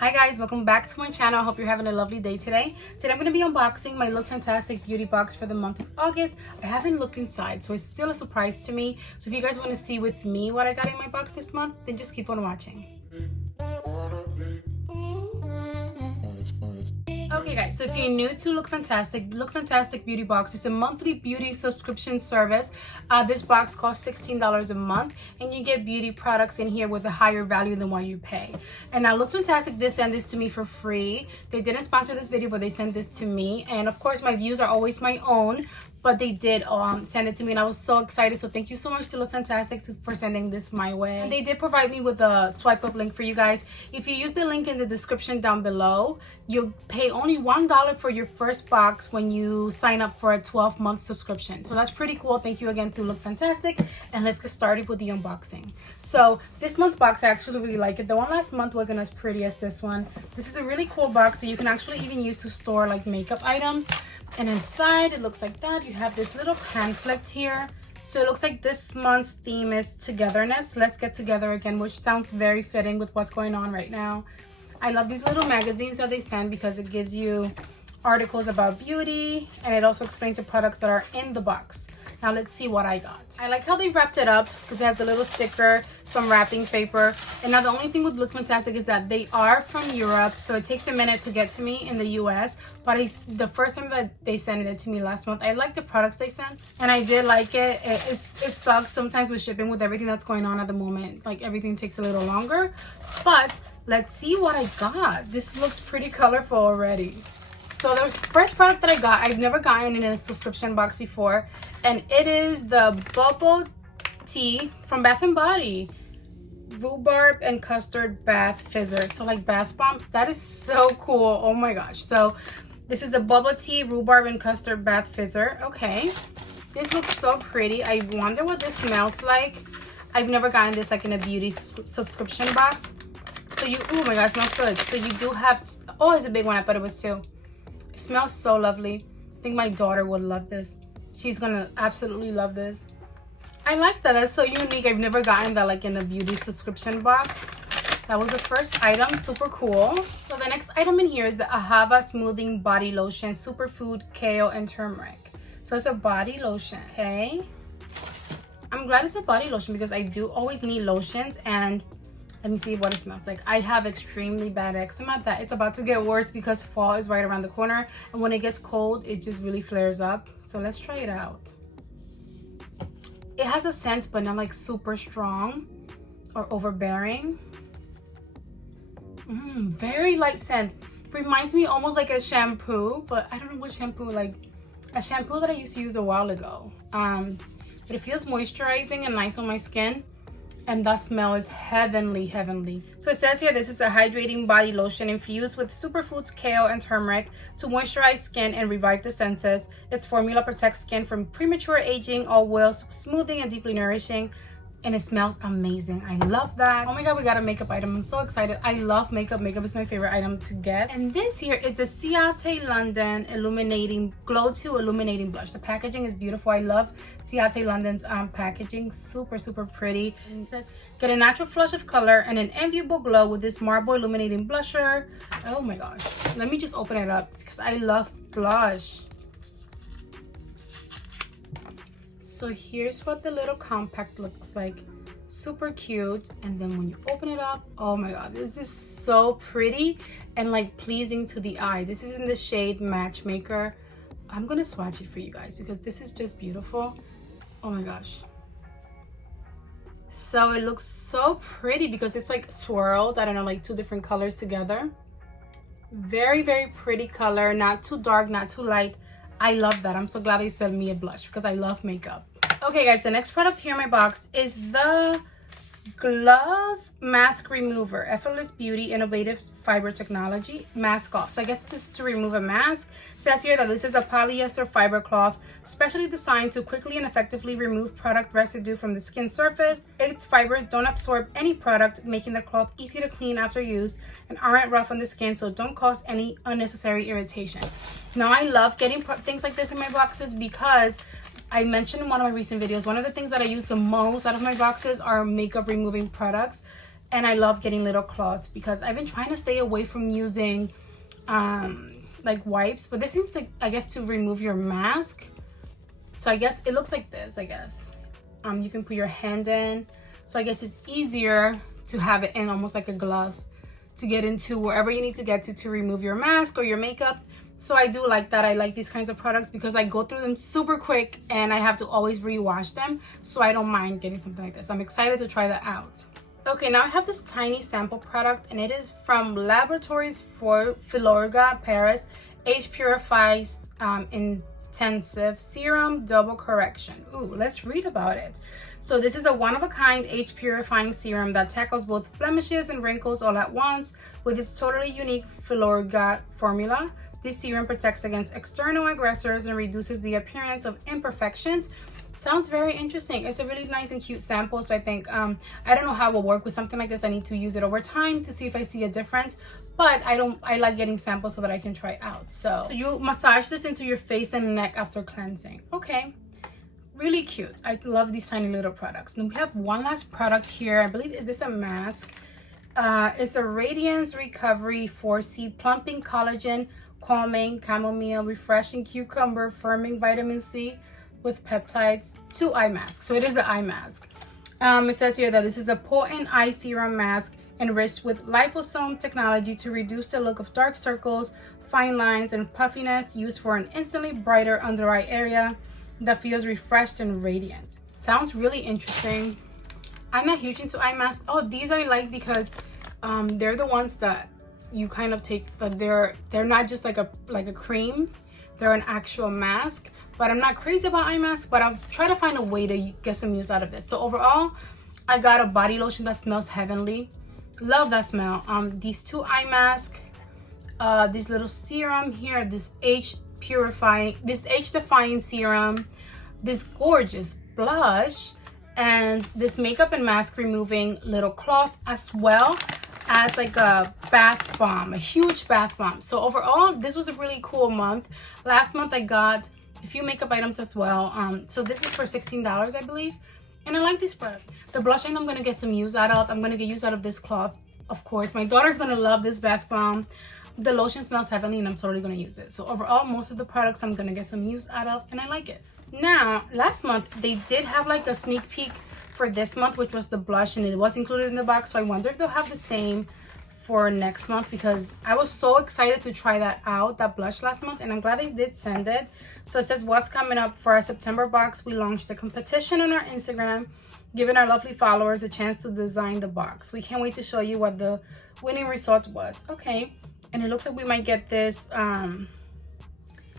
Hi guys, welcome back to my channel. I hope you're having a lovely day today. Today I'm going to be unboxing my Look Fantastic beauty box for the month of August. I haven't looked inside, so it's still a surprise to me. So if you guys want to see with me what I got in my box this month, then just keep on watching. Okay guys, so if you're new to Look Fantastic Beauty Box is a monthly beauty subscription service. This box costs $16 a month and you get beauty products in here with a higher value than what you pay. And now Look Fantastic did send this to me for free. They didn't sponsor this video, but they sent this to me. And of course my views are always my own, but they did send it to me and I was so excited. So thank you so much to Look Fantastic for sending this my way. And they did provide me with a swipe up link for you guys. If you use the link in the description down below, you'll pay only $1 for your first box when you sign up for a 12-month subscription. So that's pretty cool. Thank you again to Look Fantastic, and let's get started with the unboxing. So this month's box, I actually really like it. The one last month wasn't as pretty as this one. This is a really cool box, so you can actually even use to store like makeup items. And inside it looks like that. You have this little pamphlet here. So it looks like this month's theme is togetherness. Let's get together again, which sounds very fitting with what's going on right now. I love these little magazines that they send because it gives you articles about beauty and it also explains the products that are in the box. Now let's see what I got. I like how they wrapped it up because it has a little sticker, some wrapping paper. And now the only thing with Look Fantastic is that they are from Europe, so it takes a minute to get to me in the US. But the first time that they sent it to me last month, I like the products they sent and I did like it. It sucks sometimes with shipping with everything that's going on at the moment. Like everything takes a little longer, but let's see what I got. This looks pretty colorful already. So the first product that I got, I've never gotten in a subscription box before, and it is the bubble tea from Bath & Body. Rhubarb and custard bath fizzer. So like bath bombs. That is so cool. Oh my gosh. So this is the bubble tea rhubarb and custard bath fizzer. Okay. This looks so pretty. I wonder what this smells like. I've never gotten this like in a beauty subscription box. So oh my god, it smells good. So you do have, oh, it's a big one. I thought it was two. It smells so lovely. I think my daughter would love this. She's gonna absolutely love this. I like that. That's so unique. I've never gotten that like in a beauty subscription box. That was the first item. Super cool. So the next item in here is the Ahava Smoothing Body Lotion, Superfood, Kale, and Turmeric. So it's a body lotion. Okay. I'm glad it's a body lotion because I do always need lotions. And let me see what it smells like. I have extremely bad eczema that it's about to get worse because fall is right around the corner. And when it gets cold, it just really flares up. So let's try it out. It has a scent, but not like super strong or overbearing. Very light scent. Reminds me almost like a shampoo, but I don't know what shampoo, like a shampoo that I used to use a while ago. But it feels moisturizing and nice on my skin. And that smell is heavenly, heavenly. So it says here, this is a hydrating body lotion infused with superfoods, kale, and turmeric to moisturize skin and revive the senses. Its formula protects skin from premature aging, all whilst smoothing and deeply nourishing. And it smells amazing. I love that. Oh my god, we got a makeup item. I'm so excited. I love makeup. Makeup is my favorite item to get. And this here is the Ciate London Illuminating Glow 2 Illuminating Blush. The packaging is beautiful. I love Ciate London's packaging. Super, super pretty. And it says, get a natural flush of color and an enviable glow with this marble illuminating blusher. Oh my gosh. Let me just open it up because I love blush. So here's what the little compact looks like. Super cute. And then when you open it up, oh my god, this is so pretty and like pleasing to the eye. This is in the shade Matchmaker. I'm gonna swatch it for you guys because this is just beautiful. Oh my gosh. So it looks so pretty because it's like swirled, I don't know, like two different colors together. Very, very pretty color. Not too dark, not too light. I love that. I'm so glad they sent me a blush because I love makeup. Okay guys, the next product here in my box is the Glove Mask Remover, Effortless Beauty Innovative Fiber Technology Mask Off. So I guess this is to remove a mask. It says here that this is a polyester fiber cloth specially designed to quickly and effectively remove product residue from the skin surface. Its fibers don't absorb any product, making the cloth easy to clean after use and aren't rough on the skin, so don't cause any unnecessary irritation. Now I love getting things like this in my boxes because I mentioned in one of my recent videos, one of the things that I use the most out of my boxes are makeup removing products. And I love getting little cloths because I've been trying to stay away from using like wipes, but this seems like, I guess, to remove your mask. So I guess it looks like this, I guess. You can put your hand in. So I guess it's easier to have it in almost like a glove to get into wherever you need to get to remove your mask or your makeup. So I do like that. I like these kinds of products because I go through them super quick and I have to always rewash them. So I don't mind getting something like this. I'm excited to try that out. Okay, now I have this tiny sample product, and it is from Laboratories for Filorga, Paris, Age Purifies Intensive Serum Double Correction. Ooh, let's read about it. So this is a one-of-a-kind age purifying serum that tackles both blemishes and wrinkles all at once with its totally unique Filorga formula. This serum protects against external aggressors and reduces the appearance of imperfections. Sounds very interesting. It's a really nice and cute sample, so I think I don't know how it will work with something like this. I need to use it over time to see if I see a difference, but I like getting samples so that I can try out. So you massage this into your face and neck after cleansing. Okay, really cute. I love these tiny little products. And we have one last product here. I believe, is this a mask? It's a Radiance Recovery 4C Plumping Collagen Calming Chamomile Refreshing Cucumber Firming Vitamin C with peptides 2 eye mask. So it is an eye mask. It says here that this is a potent eye serum mask enriched with liposome technology to reduce the look of dark circles, fine lines, and puffiness, used for an instantly brighter under eye area that feels refreshed and radiant. Sounds really interesting. I'm not huge into eye masks. Oh, these I like because they're the ones that you kind of take, but they're not just like a cream. They're an actual mask. But I'm not crazy about eye masks, but I'll try to find a way to get some use out of this. So overall, I age a body lotion that smells heavenly. Love that smell. These 2 eye masks, this little serum here, this age defying serum, this gorgeous blush, and this makeup and mask removing little cloth, as well as like a bath bomb, a huge bath bomb. So overall, this was a really cool month. Last month I got a few makeup items as well. So this is for $16, I believe, and I like this product. The blush I know I'm gonna get some use out of. I'm gonna get use out of this cloth, of course. My daughter's gonna love this bath bomb. The lotion smells heavenly, and I'm totally gonna use it. So overall, most of the products I'm gonna get some use out of, and I like it. Now, last month they did have like a sneak peek for this month, which was the blush, and it was included in the box. So I wonder if they'll have the same for next month, because I was so excited to try that out, that blush, last month, and I'm glad they did send it. So it says what's coming up for our September box. We launched a competition on our Instagram, giving our lovely followers a chance to design the box. We can't wait to show you what the winning result was. Okay, and it looks like we might get this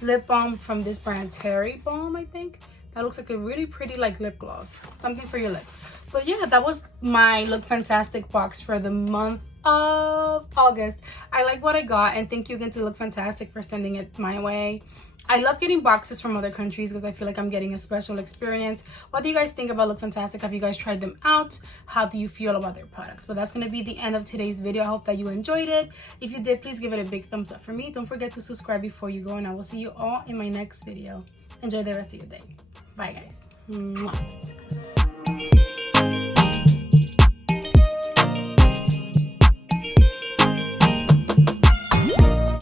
lip balm from this brand, Terry Balm, I think. That looks like a really pretty like lip gloss, something for your lips. But yeah, that was my Look Fantastic box for the month of August. I like what I got, and thank you again to Look Fantastic for sending it my way. I love getting boxes from other countries because I feel like I'm getting a special experience. What do you guys think about Look Fantastic? Have you guys tried them out? How do you feel about their products? But that's going to be the end of today's video. I hope that you enjoyed it. If you did, please give it a big thumbs up for me. Don't forget to subscribe before you go, and I will see you all in my next video. Enjoy the rest of your day. Bye, guys. Mwah.